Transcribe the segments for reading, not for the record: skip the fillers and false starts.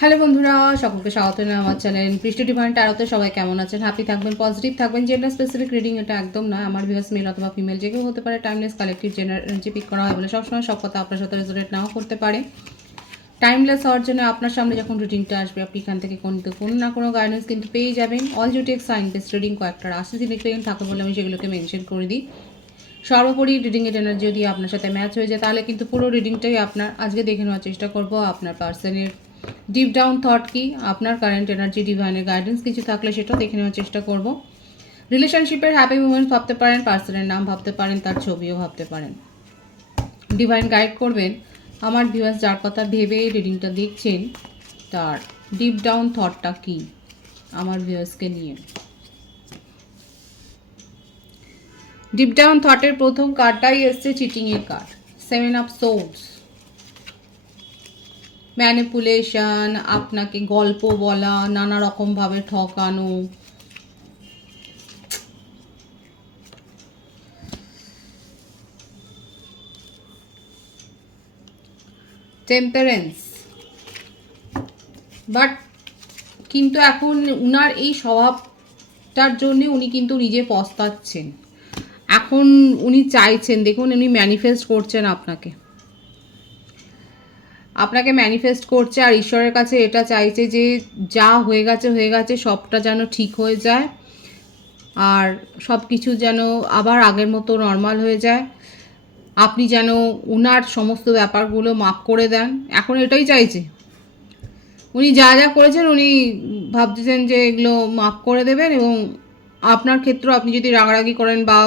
Hello বন্ধুরা, সকলকে স্বাগত জানাই আমার চ্যানেল পৃষ্টি ডিভাইন ট্যারোতে। সবাই কেমন আছেন? হ্যাপি থাকবেন, পজিটিভ থাকবেন। জেন্ডার স্পেসিফিক রিডিং এটা একদম না, আমার ভিউয়ার্স মেল অথবা ফিমেল যে কেউ হতে পারে। Timeless collective gender energy pick করা হয় বলে সবসময় সব কথা আপনার সাথে রেজোনেট নাও করতে পারে। টাইমলেস হওয়ার জন্য আপনার সামনে যখন রিডিংটা আসবে আপনি এখান থেকে কোনো না কোনো গাইডেন্স কিন্তু পেয়ে যাবেন। অল জুটেক সাইন বেস্ট রিডিং কয়েকটা রাশি সিগনিফিকেন্ট থাকে বলে আমি সেগুলোকে মেনশন করে দিই। সর্বোপরি রিডিংয়ের এনার্জি যদি আপনার সাথে ম্যাচ হয়ে যায় তাহলে কিন্তু পুরো রিডিংটাই আপনার। আজকে দেখে নেওয়ার চেষ্টা করব আপনার পার্সনের ডিপ ডাউন থট কি, আপনার কারেন্ট এনার্জি, ডিভাইনের গাইডেন্স কিছু থাকলে সেটাও দেখে নেওয়ার চেষ্টা করব। রিলেশনশিপের হ্যাপি মুমেন্টস ভাবতে পারেন, পার্সনের নাম ভাবতে পারেন, তার ছবিও ভাবতে পারেন। ডিভাইন গাইড করবেন আমার ভিউয়ার্স যার কথা ভেবে রিডিংটা দেখছেন তার ডিপ ডাউন থটটা কি আমার ভিউয়ার্সকে নিয়ে। ডিপ ডাউন থটের প্রথম কার্ডটাই এসছে চিটিংয়ের কার্ড, 7 অফ সোর্ডস। ম্যানিপুলেশন, আপনাকে গল্প বলা, নানা রকমভাবে ঠকানো, টেম্পারেন্স। বাট কিন্তু এখন উনার এই স্বভাবটার জন্য উনি কিন্তু নিজে পস্তাচ্ছেন। এখন উনি চাইছেন, দেখুন উনি ম্যানিফেস্ট করছেন আপনাকে ম্যানিফেস্ট করছে আর ঈশ্বরের কাছে এটা চাইছে যে যা হয়ে গেছে সবটা যেন ঠিক হয়ে যায় আর সব কিছু যেন আবার আগের মতো নর্মাল হয়ে যায়। আপনি যেন উনার সমস্ত ব্যাপারগুলো মাফ করে দেন, এখন এটাই চাইছে। উনি যা যা করেছেন উনি ভাবতেছেন যে এগুলো মাফ করে দেবেন এবং আপনার ক্ষেত্রে আপনি যদি রাগারাগি করেন বা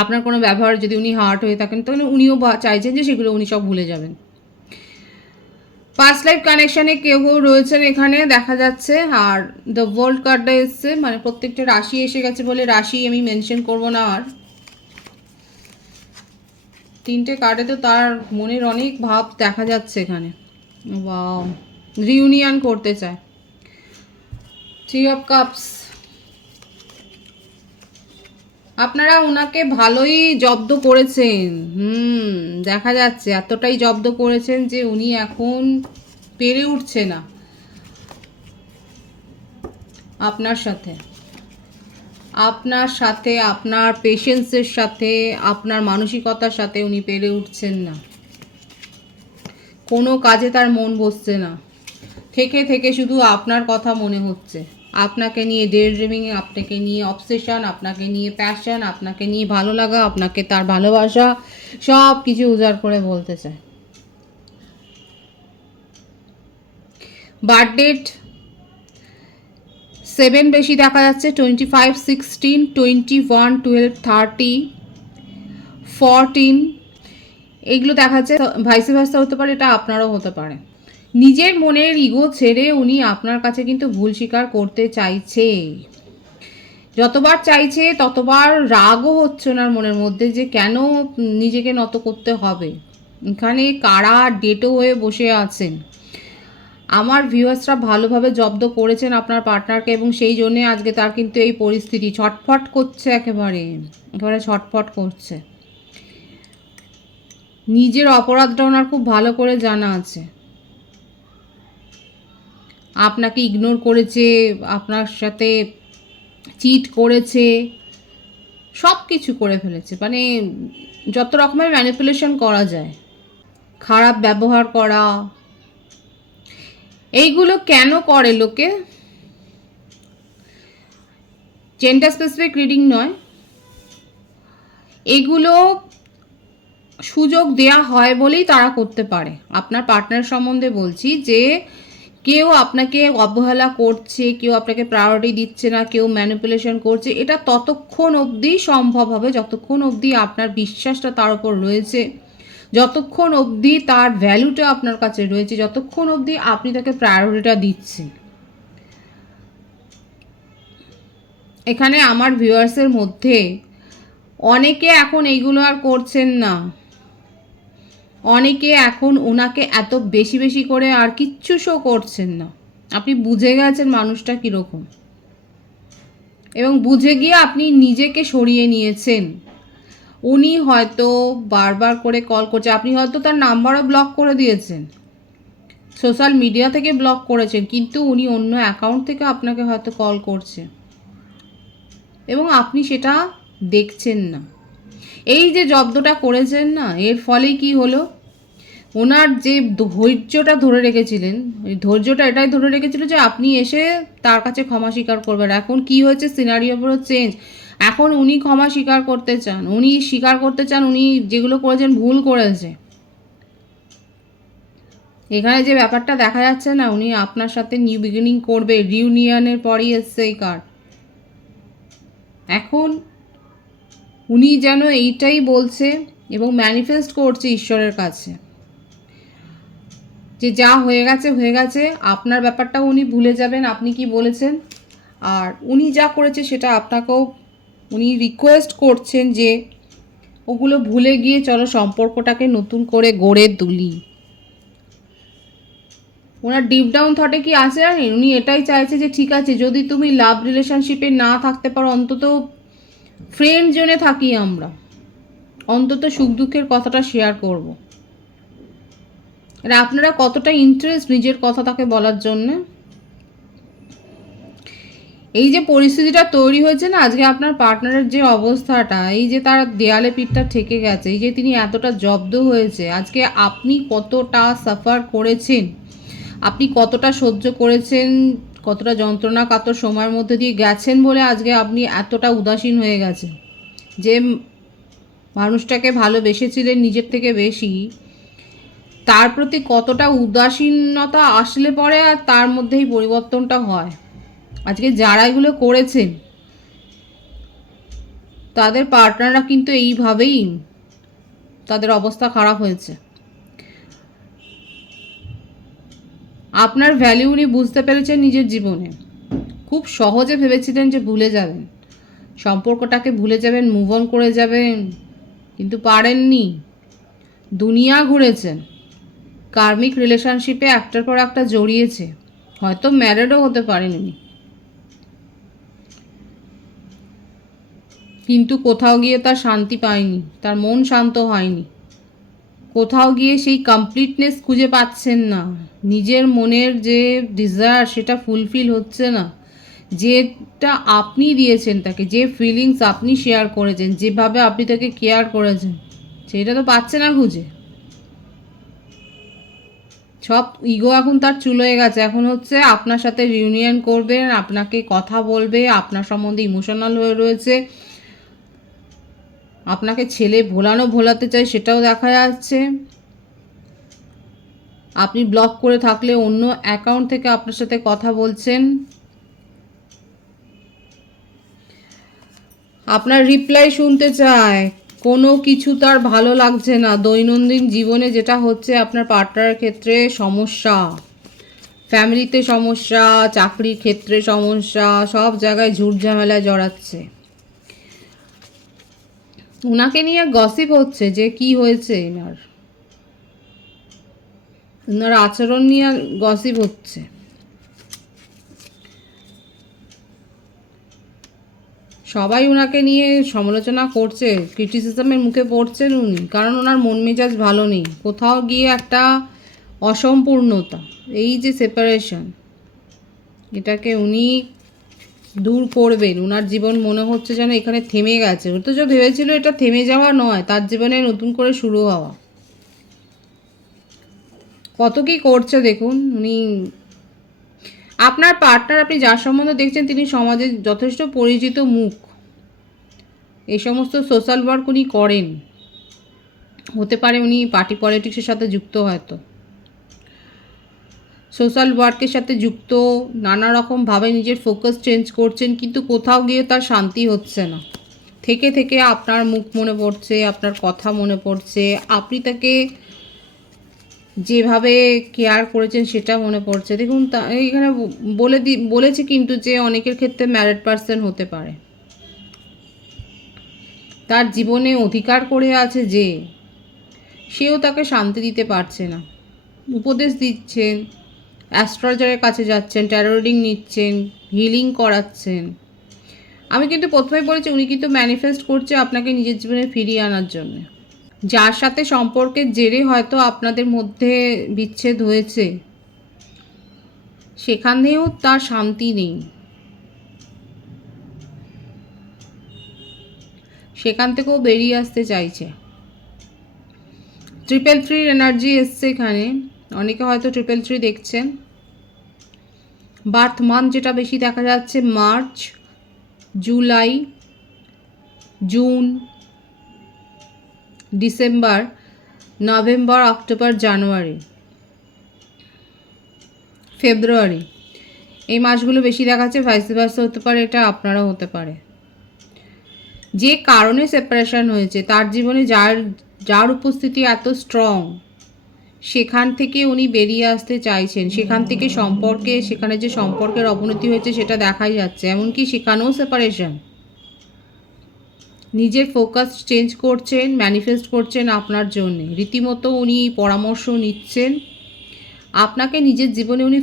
আপনার কোনো ব্যবহার যদি উনি হার্ট হয়ে থাকেন তাহলে উনিও চাইছেন যে সেগুলো উনি সব ভুলে যাবেন। পাস্ট লাইফ কানেকশানে কেউ রয়েছেন এখানে দেখা যাচ্ছে। আর দ্য ওয়ার্ল্ড কার্ডটা এসছে, মানে প্রত্যেকটা রাশি এসে গেছে বলে রাশি আমি মেনশন করব না। আর তিনটে কার্ডে তো তার মনের অনেক ভাব দেখা যাচ্ছে এখানে। ওয়াও, রিউনিয়ন করতে চায়। 3 অফ কাপস, আপনারা ওনাকে ভালোই জব্দ করেছেন। দেখা যাচ্ছে এতটাই জব্দ করেছেন যে উনি এখন পেরে উঠছে না আপনার সাথে, আপনার পেশেন্সের সাথে, আপনার মানসিকতার সাথে উনি পেরে উঠছেন না। কোনো কাজে তার মন বসছে না, থেকে থেকে শুধু আপনার কথা মনে হচ্ছে। আপনাকে নিয়ে ডে ড্রিমিং, আপনাকে নিয়ে অবসেশন, আপনাকে নিয়ে প্যাশন, আপনাকে নিয়ে ভালো লাগা, আপনাকে তার ভালোবাসা সব কিছু উজাড় করে বলতে চায়। বার্থ ডেট 7 বেশি দেখা যাচ্ছে, 25, 16, 21, 12, 30, 14 এইগুলো দেখা যাচ্ছে। ভাইসে ভাইসা হতে পারে, এটা আপনারও হতে পারে। নিজের মনের ইগো ছেড়ে উনি আপনার কাছে কিন্তু ভুল স্বীকার করতে চাইছে। যতবার চাইছে ততবার রাগও হচ্ছে ওনার মনের মধ্যে যে কেন নিজেকে নত করতে হবে। এখানে কারা ডেটও হয়ে বসে আছেন। আমার ভিউয়ার্সরা ভালোভাবে জব্দ করেছেন আপনার পার্টনারকে এবং সেই জন্যে আজকে তার কিন্তু এই পরিস্থিতি। ছটফট করছে, একেবারে ছটফট করছে। নিজের অপরাধটা ওনার খুব ভালো করে জানা আছে। আপনাকে ইগনোর করেছে, আপনার সাথে চিট করেছে, সব কিছু করে ফেলেছে। মানে যত রকমের ম্যানিপুলেশন করা যায়, খারাপ ব্যবহার করা, এইগুলো কেন করে লোকে? জেন্ডার স্পেসিফিক রিডিং নয়, এগুলো সুযোগ দেয়া হয় বলেই তারা করতে পারে। আপনার পার্টনার সম্বন্ধে বলছি যে কেউ আপনাকে অবহেলা করছে, কেউ আপনাকে প্রায়োরিটি দিচ্ছে না, কেউ ম্যানিপুলেশন করছে, এটা ততক্ষণ অবধি সম্ভব হবে যতক্ষণ অবধি আপনার বিশ্বাসটা তার উপর রয়েছে, যতক্ষণ অবধি তার ভ্যালুটা আপনার কাছে রয়েছে, যতক্ষণ অবধি আপনি তাকে প্রায়োরিটিটা দিচ্ছেন। এখানে আমার ভিউয়ার্সের মধ্যে অনেকে এখন এইগুলো আর করছেন না। অনেকে এখন ওনাকে এত বেশি বেশি করে আর কিচ্ছু শো করছেন না। আপনি বুঝে গেছেন মানুষটা কীরকম এবং বুঝে গিয়ে আপনি নিজেকে সরিয়ে নিয়েছেন। উনি হয়তো বারবার করে কল করছে, আপনি হয়তো তার নাম্বারও ব্লক করে দিয়েছেন, সোশ্যাল মিডিয়া থেকে ব্লক করেছেন, কিন্তু উনি অন্য অ্যাকাউন্ট থেকে আপনাকে হয়তো কল করছে এবং আপনি সেটা দেখছেন না। এই যে জব্দটা করেছেন না, এর ফলে কি হলো, ওনার যে ধৈর্যটা ধরে রেখেছিলেন, ওই ধৈর্যটা এটাই ধরে রেখেছিল যে আপনি এসে তার কাছে ক্ষমা স্বীকার করবেন। এখন কি হয়েছে, সিনারিও পুরো চেঞ্জ। এখন উনি ক্ষমা স্বীকার করতে চান, উনি স্বীকার করতে চান উনি যেগুলো করেছেন ভুল করেছে। এখানে যে ব্যাপারটা দেখা যাচ্ছে না, উনি আপনার সাথে নিউ বিগিনিং করবে, রিউনিয়নের পরই এসছে এই কার্ড। এখন উনি যেন এইটাই বলছে এবং ম্যানিফেস্ট করছে ঈশ্বরের কাছে যে যা হয়ে গেছে হয়ে গেছে, আপনার ব্যাপারটাও উনি ভুলে যাবেন আপনি কি বলেছেন, আর উনি যা করেছে সেটা আপনাকেও উনি রিকোয়েস্ট করছেন যে ওগুলো ভুলে গিয়ে চলো সম্পর্কটাকে নতুন করে গড়ে তুলি। ওনার ডিপ ডাউন থটে কি আছে জানেন, উনি এটাই চাইছে যে ঠিক আছে যদি তুমি লাভ রিলেশনশিপে না থাকতে পারো, অন্তত ফ্রেন্ড জোনে থাকি আমরা, অন্তত সুখ দুঃখের কথাটা শেয়ার করব। আর আপনারা কতটা ইন্টারেস্ট নিজের কথা তাকে বলার জন্য। এই যে পরিস্থিতিটা তৈরি হয়েছে না আজকে, আপনার পার্টনারের যে অবস্থাটা, এই যে তার দেয়ালে পিঠটা ঠেকে গেছে, এই যে তিনি এতটা জব্দ হয়েছে, আজকে আপনি কতটা সাফার করেছেন, আপনি কতটা সহ্য করেছেন, কতটা যন্ত্রণা কাতর সময়ের মধ্যে দিয়ে গেছেন বলে আজকে আপনি এতটা উদাসীন হয়ে গেছেন। যে মানুষটাকে ভালোবেসেছিলেন নিজের থেকে বেশি, তার প্রতি কতটা উদাসীনতা আসলে পরে আর তার মধ্যেই পরিবর্তনটা হয়। আজকে যারা এগুলো করেছেন তাদের পার্টনাররা কিন্তু এইভাবেই তাদের অবস্থা খারাপ হয়েছে। আপনার ভ্যালু উনি বুঝতে পেরেছেন নিজের জীবনে। খুব সহজে ভেবেছিলেন যে ভুলে যাবেন, সম্পর্কটাকে ভুলে যাবেন, মুভ অন করে যাবেন, কিন্তু পারেননি। দুনিয়া ঘুরেছেন, কার্মিক রিলেশনশিপে একটার পর একটা জড়িয়েছে, হয়তো ম্যারেডও হতে পারেন উনি, কিন্তু কোথাও গিয়ে তার শান্তি পায়নি, তার মন শান্ত হয়নি, কোথাও গিয়ে সেই কমপ্লিটনেস খুঁজে পাচ্ছেন না, নিজের মনের যে ডিজায়ার সেটা ফুলফিল হচ্ছে না, যেটা আপনি দিয়েছেন তাকে, যে ফিলিংস আপনি শেয়ার করেছেন, যেভাবে আপনি তাকে কেয়ার করেছেন, সেটা তো পাচ্ছে না খুঁজে। সব ইগো এখন তার চুলোয় গেছে, এখন হচ্ছে আপনার সাথে রিউনিয়ন করবেন, আপনাকে কথা বলবে, আপনার সম্বন্ধে ইমোশনাল হয়ে রয়েছে, আপনাকে ছেলে ভোলাতে চাই সেটাও দেখা যাচ্ছে। আপনি ব্লক করে থাকলে অন্য অ্যাকাউন্ট থেকে আপনার সাথে কথা বলছেন, আপনার রিপ্লাই শুনতে চায়, কোনো কিছু তার ভালো লাগছে না। দৈনন্দিন জীবনে যেটা হচ্ছে আপনার পার্টনারের ক্ষেত্রে সমস্যা, ফ্যামিলিতে সমস্যা, চাকরির ক্ষেত্রে সমস্যা, সব জায়গায় ঝুট ঝামেলায় জড়াচ্ছে। ওনাকে নিয়ে গসিপ হচ্ছে যে কি হয়েছে, ওনার আচরণ নিয়ে গসিপ হচ্ছে। সবাই ওনাকে নিয়ে সমালোচনা করছে, ক্রিটিসিজমের মুখে পড়ছেন উনি, কারণ ওনার মন মেজাজ ভালো নেই, কোথাও গিয়ে একটা অসম্পূর্ণতা, এই যে সেপারেশন, এটাকে উনি দূর করবেন। ওনার জীবন মনে হচ্ছে যেন এখানে থেমে গেছে, ও তো যে ভেবেছিল এটা থেমে যাওয়া নয়, তার জীবনে নতুন করে শুরু হওয়া। কত কি করছে দেখুন উনি। আপনার পার্টনার, আপনি যার সম্বন্ধে দেখছেন তিনি সমাজে যথেষ্ট পরিচিত মুখ, এই সমস্ত সোশ্যাল ওয়ার্ক উনি করেন, হতে পারে উনি পার্টি পলিটিক্সের সাথে যুক্ত, হয়তো সোশ্যাল ওয়ার্কের সাথে যুক্ত, নানা রকমভাবে নিজের ফোকাস চেঞ্জ করছেন, কিন্তু কোথাও গিয়ে তার শান্তি হচ্ছে না। থেকে থেকে আপনার মুখ মনে পড়ছে, আপনার কথা মনে পড়ছে, আপনি তাকে যেভাবে কেয়ার করেছেন সেটা মনে পড়ছে। দেখুন এখানে বলেছে কিন্তু যে অনেকের ক্ষেত্রে ম্যারিড পারসন হতে পারে, তার জীবনে অধিকার করে আছে যে, সেও তাকে শান্তি দিতে পারছে না। উপদেশ দিচ্ছেন, অ্যাস্ট্রোলজারের কাছে যাচ্ছেন, ট্যারো রিডিং নিচ্ছেন, হিলিং করাচ্ছেন। আমি কিন্তু প্রথমেই বলেছি উনি কিন্তু ম্যানিফেস্ট করছে আপনাকে নিজের জীবনে ফিরিয়ে আনার জন্য। যার সাথে সম্পর্কের জেরে হয়তো আপনাদের মধ্যে বিচ্ছেদ হয়েছে, সেখানেও তার শান্তি নেই, সেখান থেকেও বেরিয়ে আসতে চাইছে। 333 এনার্জি এসছে এখানে, অনেকে হয়তো 333 দেখছেন। বার্থ মান্থ যেটা বেশি দেখা যাচ্ছে March, July, June, December, November, October, January, February, এই মাসগুলো বেশি দেখাচ্ছে। ভাইস ভার্সা হতে পারে, এটা আপনারাও হতে পারে। যে কারণে সেপারেশন হয়েছে, তার জীবনে যার উপস্থিতি এত স্ট্রং, সেখান থেকে উনি বেরিয়ে আসতে চাইছেন। সেখান থেকে সেখানে যে সম্পর্কের অবনতি হয়েছে সেটা দেখাই যাচ্ছে। এমনকি সেখানেও সেপারেশন। নিজের ফোকাস চেঞ্জ করছেন, ম্যানিফেস্ট করছেন আপনার জন্যে। রীতিমতো উনি পরামর্শ নিচ্ছেন, আপনাকে নিজের জীবনে উনি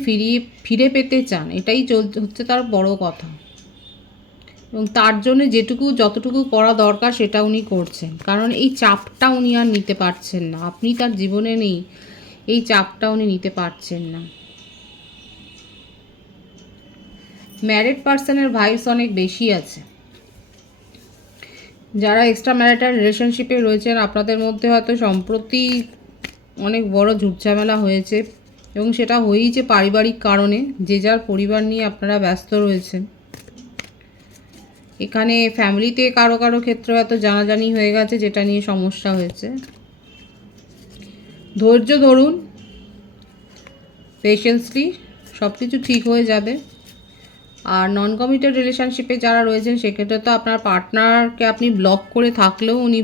ফিরে পেতে চান। এটাই হচ্ছে তার বড় কথা। এবং তার জন্য যতটুকু করা দরকার সেটা উনি করছেন। কারণ এই চাপটা উনি আর নিতে পারছেন না। আপনি তার জীবনে নেই, এই চাপটা উনি নিতে পারছেন না। ম্যারিড পার্সনের ভাইবস অনেক বেশি আছে। যারা এক্সট্রা ম্যারিটাল রিলেশনশিপে রয়েছেন, আপনাদের মধ্যে হয়তো সম্প্রতি অনেক বড় ঝুটঝামেলা হয়েছে, এবং সেটা হয়েইছে পারিবারিক কারণে। যে যার পরিবার নিয়ে আপনারা ব্যস্ত রয়েছেন। এখানে ফ্যামিলিতে কারো ক্ষেত্রে হয়তো জানাজানি হয়ে গেছে, যেটা নিয়ে সমস্যা হয়েছে। ধৈর্য ধরুন, পেশেন্সলি সব কিছু ঠিক হয়ে যাবে। আর নন কমিটেড রিলেশনশিপে যারা রয়েছেন, সেক্ষেত্রে তো আপনার পার্টনারকে আপনি ব্লক করে থাকলেও উনি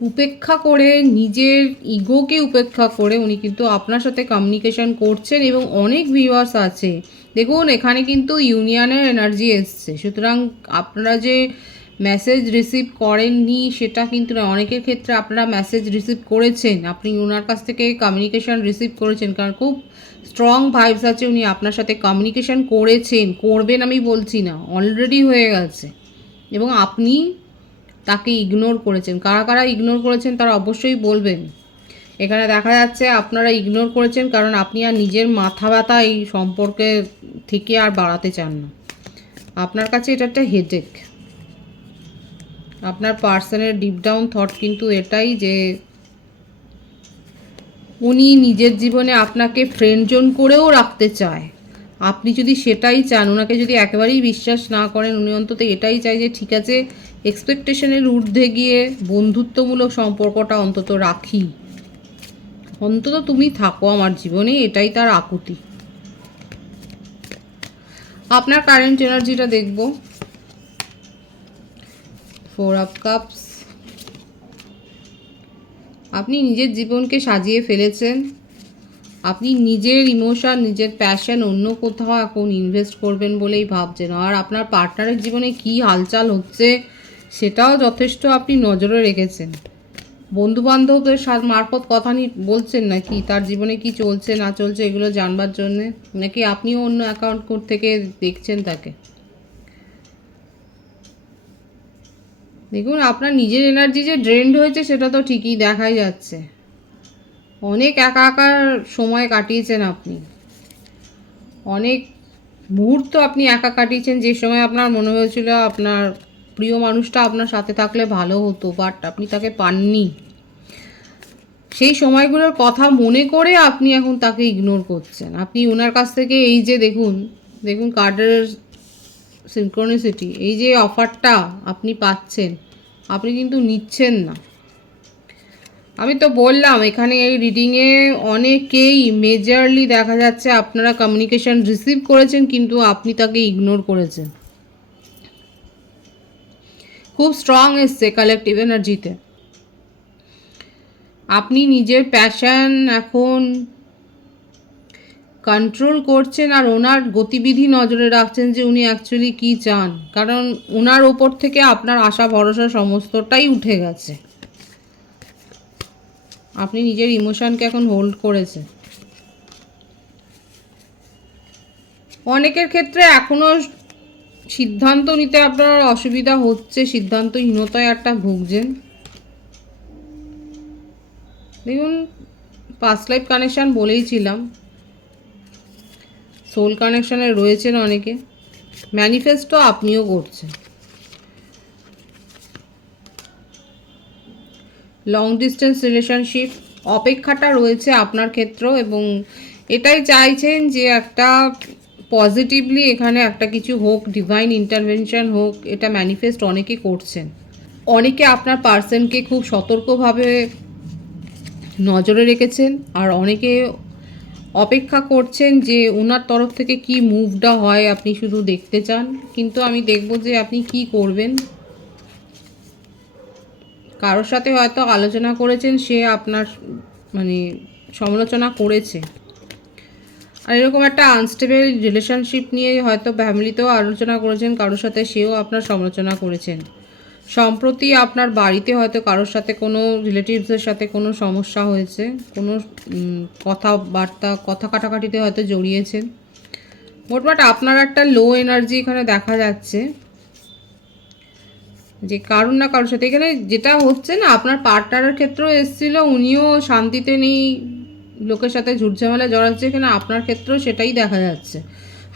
উপেক্ষা করে, নিজের ইগোকে উপেক্ষা করে উনি কিন্তু আপনার সাথে কমিউনিকেশন করছেন। এবং অনেক ভিউয়ার্স আছে, দেখুন এখানে কিন্তু ইউনিয়নের এনার্জি এসছে। সুতরাং আপনারা যে মেসেজ রিসিভ করেননি সেটা কিন্তু না, অনেকের ক্ষেত্রে আপনারা মেসেজ রিসিভ করেছেন, আপনি ওনার কাছ থেকে কমিউনিকেশন রিসিভ করেছেন। কারণ খুব স্ট্রং ভাইবস আছে, উনি আপনার সাথে কমিউনিকেশন করবেন আমি বলছি না, অলরেডি হয়ে গেছে। এবং আপনি তাকে ইগনোর করেছেন। কারা ইগনোর করেছেন তারা অবশ্যই বলবেন। এখানে দেখা যাচ্ছে আপনারা ইগনোর করেছেন কারণ আপনি আর নিজের মাথা ব্যথা এই সম্পর্কে থেকে আর বাড়াতে চান না। আপনার কাছে এটা একটা হেডেক। আপনার পার্সনের ডিপ ডাউন থট কিন্তু এটাই যে উনি নিজের জীবনে আপনাকে ফ্রেন্ড জোন করেও রাখতে চায়। আপনি যদি সেটাই চান, ওনাকে যদি একেবারেই বিশ্বাস না করেন, উনি অন্তত এটাই চাই যে ঠিক আছে, এক্সপেকটেশনের ঊর্ধ্বে গিয়ে বন্ধুত্বমূলক সম্পর্কটা অন্তত রাখি, অন্তত তুমি থাকো আমার জীবনে, এটাই তার আকুতি। আপনার কারেন্ট এনার্জিটা দেখব। 4 অফ কাপস। আপনি নিজের জীবনকে সাজিয়ে ফেলেছেন। আপনি নিজের ইমোশন, নিজের প্যাশন অন্য কোথাও এখন ইনভেস্ট করবেন বলেই ভাবছেন। আর আপনার পার্টনারের জীবনে কি হালচাল হচ্ছে সেটাও যথেষ্ট আপনি নজরে রেখেছেন। বন্ধুবান্ধবদের মারফত কথা বলছেন নাকি তার জীবনে কি চলছে না চলছে এগুলো জানবার জন্যে, নাকি আপনিও অন্য অ্যাকাউন্ট থেকে দেখছেন তাকে। দেখুন আপনার নিজের এনার্জি যে ড্রেন্ড হয়েছে সেটা তো ঠিকই দেখাই যাচ্ছে। অনেক একা সময় কাটিয়েছেন আপনি, অনেক মুহূর্ত আপনি একা কাটিয়েছেন, যে সময় আপনার মনে হয়েছিল আপনার প্রিয় মানুষটা আপনার সাথে থাকলে ভালো হতো, বাট আপনি তাকে পাননি। সেই সময়গুলোর কথা মনে করে আপনি এখন তাকে ইগনোর করছেন। আপনি ওনার কাছ থেকে এই যে দেখুন কার্ডের সিনক্রোনিসিটি, এই যে অফারটা আপনি পাচ্ছেন, আপনি কিন্তু নিচ্ছেন না। আমি তো বললাম এখানে এই রিডিংয়ে অনেকেই মেজরলি দেখা যাচ্ছে আপনারা কমিউনিকেশন রিসিভ করেছেন, কিন্তু আপনি তাকে ইগনোর করেছেন। খুব স্ট্রং এসছে কালেকটিভ এনার্জিতে। আপনি নিজের প্যাশন এখন কন্ট্রোল করছেন, আর ওনার গতিবিধি নজরে রাখছেন যে উনি অ্যাকচুয়ালি কী চান। কারণ ওনার ওপর থেকে আপনার আশা ভরসা সমস্তটাই উঠে গেছে। আপনি নিজের ইমোশনকে এখন হোল্ড করেছেন। অনেকের ক্ষেত্রে এখনও সিদ্ধান্ত নিতে আপনার অসুবিধা হচ্ছে, সিদ্ধান্তহীনতায় একটা ভুগছেন। দেখুন পাস্ট লাইফ কানেকশান বলেইছিলাম, সোল কানেকশানে রয়েছেন অনেকে, ম্যানিফেস্টও আপনিও করছেন। লং ডিস্টেন্স রিলেশনশিপ অপেক্ষাটা রয়েছে আপনার ক্ষেত্রেও, এবং এটাই চাইছেন যে একটা পজিটিভলি এখানে একটা কিছু হোক, ডিভাইন ইন্টারভেনশন হোক, এটা ম্যানিফেস্ট অনেকে করছেন। অনেকে আপনার পার্সনকে খুব সতর্কভাবে নজরে রেখেছেন, আর অনেকে অপেক্ষা করছেন যে ওনার তরফ থেকে কি মুভটা হয়, আপনি শুধু দেখতে চান। কিন্তু আমি দেখব যে আপনি কি করবেন। কারোর সাথে হয়তো আলোচনা করেছেন, সে আপনার মানে সমালোচনা করেছে। আর এরকম একটা আনস্টেবল রিলেশনশিপ নিয়ে হয়তো ফ্যামিলিতেও আলোচনা করেছেন কারোর সাথে, সেও আপনার সমালোচনা করেছেন। সম্প্রতি আপনার বাড়িতে হয়তো কারোর সাথে কোনো রিলেটিভসের সাথে কোনো সমস্যা হয়েছে, কোনো কথাবার্তা কথা কাটাকাটিতে হয়তো জড়িয়েছেন। মোটমাট আপনার একটা লো এনার্জি এখানে দেখা যাচ্ছে, যে কারুর না কারোর সাথে এখানে যেটা হচ্ছে না, আপনার পার্টনারের ক্ষেত্রেও এসেছিল, উনিও শান্তিতে নেই, লোকের সাথে ঝুটঝামেলা জড়াচ্ছে। এখানে আপনার ক্ষেত্রেও সেটাই দেখা যাচ্ছে।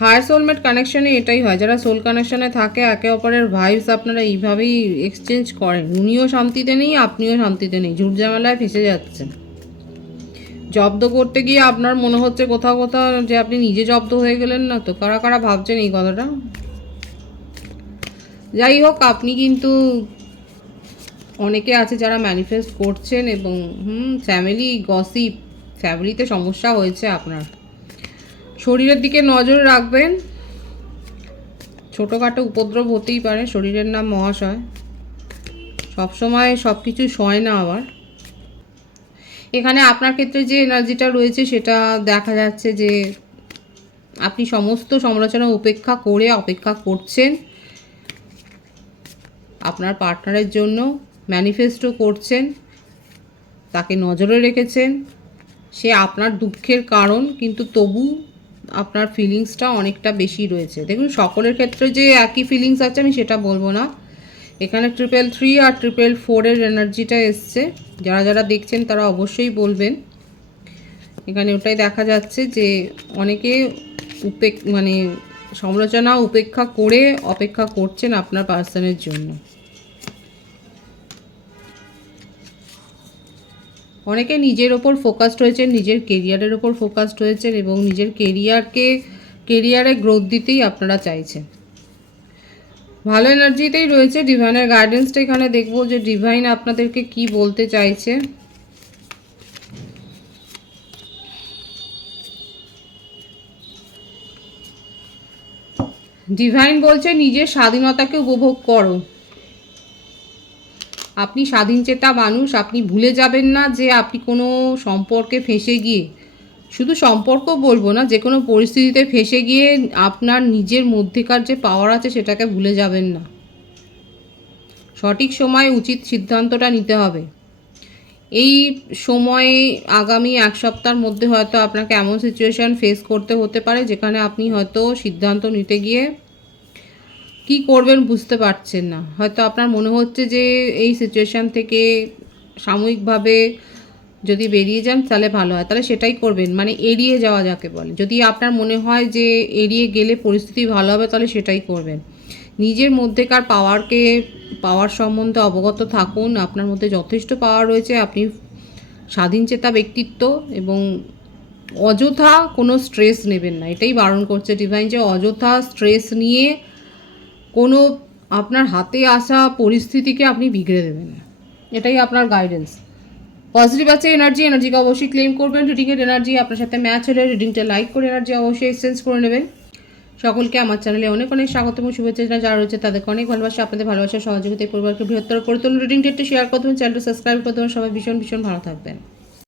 হায়ার সোলমেট কানেকশানে এটাই হয়, যারা সোল কানেকশানে থাকে একে অপরের ভাইবস আপনারা এইভাবেই এক্সচেঞ্জ করেন। উনিও শান্তিতে নেই, আপনিও শান্তিতে নেই, ঝুটঝামেলায় ফেসে যাচ্ছেন। জব্দ করতে গিয়ে আপনার মনে হচ্ছে কোথাও কোথাও যে আপনি নিজে জব্দ হয়ে গেলেন না তো? কারা কারা ভাবছেন এই কথাটা? যাই হোক, আপনি কিন্তু অনেকে আছে যারা ম্যানিফেস্ট করছেন, এবং ফ্যামিলি গসিপ, ফ্যামিলিতে সমস্যা হয়েছে আপনার। শরীরের দিকে নজর রাখবেন, ছোটোখাটো উপদ্রব হতেই পারে। শরীরের নাম মহাশয়, সবসময় সব কিছু সয় না। আবার এখানে আপনার ক্ষেত্রে যে এনার্জিটা রয়েছে সেটা দেখা যাচ্ছে যে আপনি সমস্ত সমালোচনা উপেক্ষা করে অপেক্ষা করছেন আপনার পার্টনারের জন্য, ম্যানিফেস্টও করছেন, তাকে নজরে রেখেছেন। সে আপনার দুঃখের কারণ, কিন্তু তবু আপনার ফিলিংসটা অনেকটা বেশি রয়েছে। দেখুন, সকলের ক্ষেত্রে যে একই ফিলিংস আছে আমি সেটা বলবো না। এখানে 333 আর 444-এর এনার্জিটা এসছে। যারা যারা দেখছেন তারা অবশ্যই বলবেন। এখানে ওটাই দেখা যাচ্ছে যে অনেকে মানে সমালোচনা উপেক্ষা করে অপেক্ষা করছেন আপনার পার্সনের জন্য। অনেকে নিজের ওপর ফোকাসড হয়েছেন, নিজের কেরিয়ারের ওপর ফোকাসড হয়েছেন, এবং নিজের কেরিয়ারে গ্রোথ দিতেই আপনারা চাইছেন। ভালো এনার্জিতেই রয়েছে। ডিভাইনের গাইডেন্সটা এখানে দেখবো যে ডিভাইন আপনাদেরকে কি বলতে চাইছে। ডিভাইন বলছে নিজের স্বাধীনতাকে উপভোগ করো। আপনি স্বাধীনচেতা মানুষ, আপনি ভুলে যাবেন না যে আপনি কোনো সম্পর্কে ফেঁসে গিয়ে, শুধু সম্পর্ক বলবো না, যে কোনো পরিস্থিতিতে ফেঁসে গিয়ে আপনার নিজের মধ্যেকার যে পাওয়ার আছে সেটাকে ভুলে যাবেন না। সঠিক সময়ে উচিত সিদ্ধান্তটা নিতে হবে। এই সময়ে আগামী এক সপ্তাহের মধ্যে হয়তো আপনাকে এমন সিচুয়েশান ফেস করতে হতে পারে যেখানে আপনি হয়তো সিদ্ধান্ত নিতে গিয়ে কি করবেন বুঝতে পারছেন না। হয়তো আপনার মনে হচ্ছে যে এই সিচুয়েশান থেকে সাময়িকভাবে যদি বেরিয়ে যান তাহলে ভালো হয়, তাহলে সেটাই করবেন, মানে এড়িয়ে যাওয়া যাকে বলে। যদি আপনার মনে হয় যে এড়িয়ে গেলে পরিস্থিতি ভালো হবে তাহলে সেটাই করবেন। নিজের মধ্যেকার পাওয়ার সম্বন্ধে অবগত থাকুন। আপনার মধ্যে যথেষ্ট পাওয়ার রয়েছে, আপনি স্বাধীনচেতা ব্যক্তিত্ব, এবং অযথা কোনো স্ট্রেস নেবেন না। এটাই বারণ করছে ডিভাইন, যে অযথা স্ট্রেস নিয়ে কোনো আপনার হাতে আসা পরিস্থিতিকে আপনি বিগড়ে দেবেন না। এটাই আপনার গাইডেন্স। পজিটিভ আছে এনার্জিকে অবশ্যই ক্লেম করবেন। রিডিংয়ের এনার্জি আপনার সাথে ম্যাচ হলে রিডিংটা লাইক করে এনার্জি অবশ্যই এক্সচেঞ্জ করে নেবেন। সকলকে আমার চ্যানেলে অনেক অনেক স্বাগত এবং শুভেচ্ছা। যারা রয়েছে তাদেরকে অনেক ভালোবাসা। আপনাদের ভালোবাসা সহযোগিতায় পরিবারকে বৃহত্তর করে তুলুন। রিডিংটি একটু শেয়ার করে দেবেন, চ্যানেলটা সাবস্ক্রাইব করে দেবেন। সবাই ভীষণ ভীষণ ভালো থাকবেন।